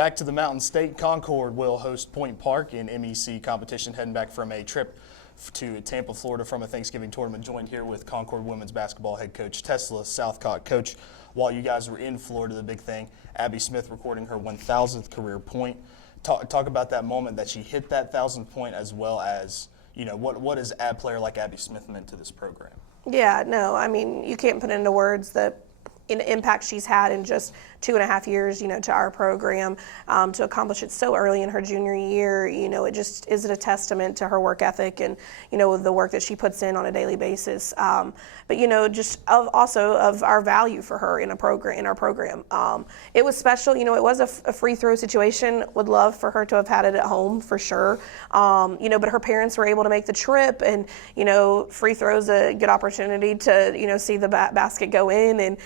Back to the Mountain State, Concord will host Point Park in MEC competition, heading back from a trip to Tampa, Florida from a Thanksgiving tournament. Joined here with Concord women's basketball head coach Tesla Southcott. Coach, while you guys were in Florida, the big thing, Abby Smith recording her 1,000th career point. Talk about that moment that she hit that 1,000th point, as well as, you know, what has a player like Abby Smith meant to this program? Yeah, no, I mean, you can't put into words the impact she's had in just 2.5 years, you know, to our program, to accomplish it so early in her junior year. You know, it just is a testament to her work ethic and, you know, the work that she puts in on a daily basis. But, you know, just also of our value for her in our program. It was special. You know, it was a free throw situation. Would love for her to have had it at home for sure. You know, but her parents were able to make the trip, and, you know, free throws a good opportunity to, you know, see the basket go in, and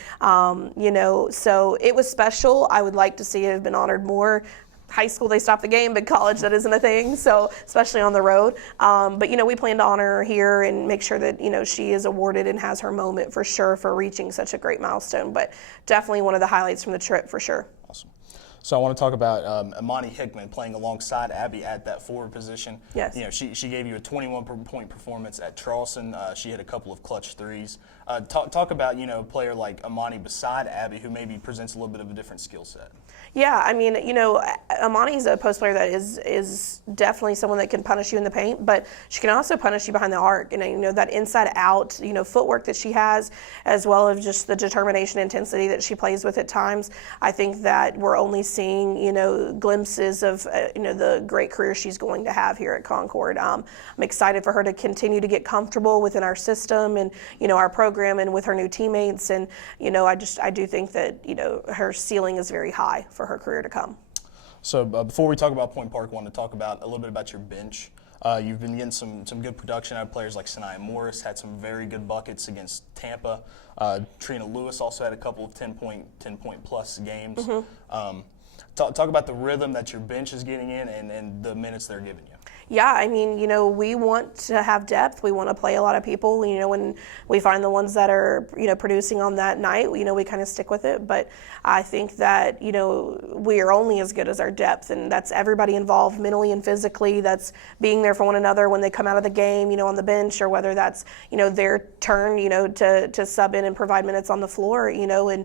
you know, so it was special. I would like to see it have been honored more. High school, they stop the game, but college, that isn't a thing, so especially on the road. But, you know, we plan to honor her here and make sure that, you know, she is awarded and has her moment for sure for reaching such a great milestone. But definitely one of the highlights from the trip for sure. Awesome. So I want to talk about Imani Hickman playing alongside Abby at that forward position. Yes. You know, she gave you a 21-point performance at Charleston. She hit a couple of clutch threes. Talk about, you know, a player like Imani beside Abby, who maybe presents a little bit of a different skill set. Yeah, I mean, you know, Imani's a post player that is definitely someone that can punish you in the paint, but she can also punish you behind the arc. And, you know, that inside out, you know, footwork that she has, as well as just the determination and intensity that she plays with at times. I think that we're only seeing, you know, glimpses of, you know, the great career she's going to have here at Concord. I'm excited for her to continue to get comfortable within our system and, you know, our program and with her new teammates. And, you know, I do think that, you know, her ceiling is very high for her career to come. So before we talk about Point Park, I want to talk about a little bit about your bench. You've been getting some good production out of players like Sanaya Morris, had some very good buckets against Tampa. Trina Lewis also had a couple of 10-point plus games. Mm-hmm. Talk about the rhythm that your bench is getting in and the minutes they're giving you. Yeah, I mean, you know, we want to have depth. We want to play a lot of people. You know, when we find the ones that are, you know, producing on that night, you know, we kind of stick with it. But I think that, you know, we are only as good as our depth, and that's everybody involved mentally and physically. That's being there for one another when they come out of the game, you know, on the bench, or whether that's, you know, their turn, you know, to sub in and provide minutes on the floor, you know, and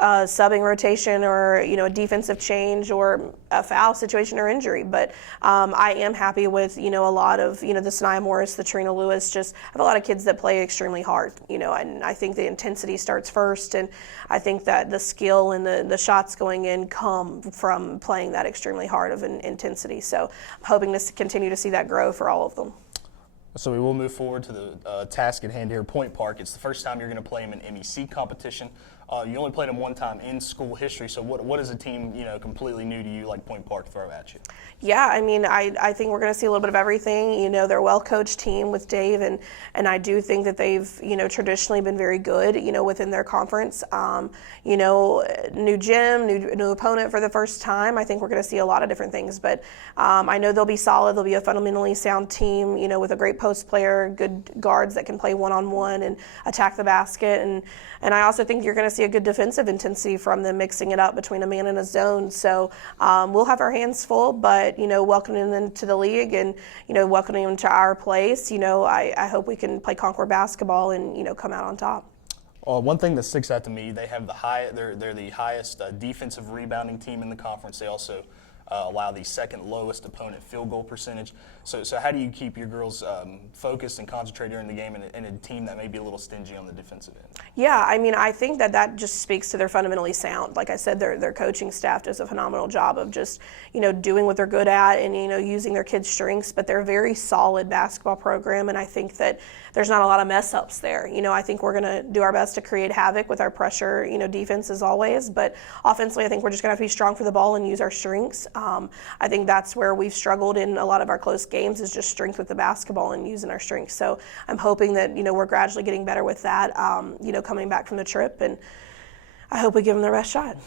subbing rotation, or, you know, a defensive change, or a foul situation or injury. But I am happy with, you know, a lot of, you know, the Sanaya Morris, the Trina Lewis, just have a lot of kids that play extremely hard, you know, and I think the intensity starts first, and I think that the skill and the shots going in come from playing that extremely hard of an intensity. So I'm hoping to continue to see that grow for all of them. So we will move forward to the task at hand here, Point Park. It's the first time you're going to play them in MEC competition. You only played them one time in school history, so what does a team, you know, completely new to you like Point Park throw at you? Yeah, I mean, I think we're going to see a little bit of everything. You know, they're a well-coached team with Dave, and I do think that they've, you know, traditionally been very good, you know, within their conference. You know, new gym, new opponent for the first time. I think we're going to see a lot of different things, but I know they'll be solid. They'll be a fundamentally sound team, you know, with a great post player, good guards that can play one-on-one and attack the basket, and I also think you're going to see a good defensive intensity from them, mixing it up between a man and a zone. So we'll have our hands full, but, you know, welcoming them to the league and, you know, welcoming them to our place. You know, I hope we can play Concord basketball and, you know, come out on top. One thing that sticks out to me, they have they're the highest defensive rebounding team in the conference. They also allow the second lowest opponent field goal percentage. So how do you keep your girls focused and concentrated during the game in a team that may be a little stingy on the defensive end? Yeah, I mean, I think that just speaks to their fundamentally sound. Like I said, their coaching staff does a phenomenal job of just, you know, doing what they're good at and, you know, using their kids' strengths, but they're a very solid basketball program, and I think that there's not a lot of mess ups there. You know, I think we're going to do our best to create havoc with our pressure, you know, defense as always, but offensively, I think we're just going to have to be strong for the ball and use our strengths. I think that's where we've struggled in a lot of our close games, is just strength with the basketball and using our strengths. So I'm hoping that, you know, we're gradually getting better with that, you know, coming back from the trip, and I hope we give them their best shot.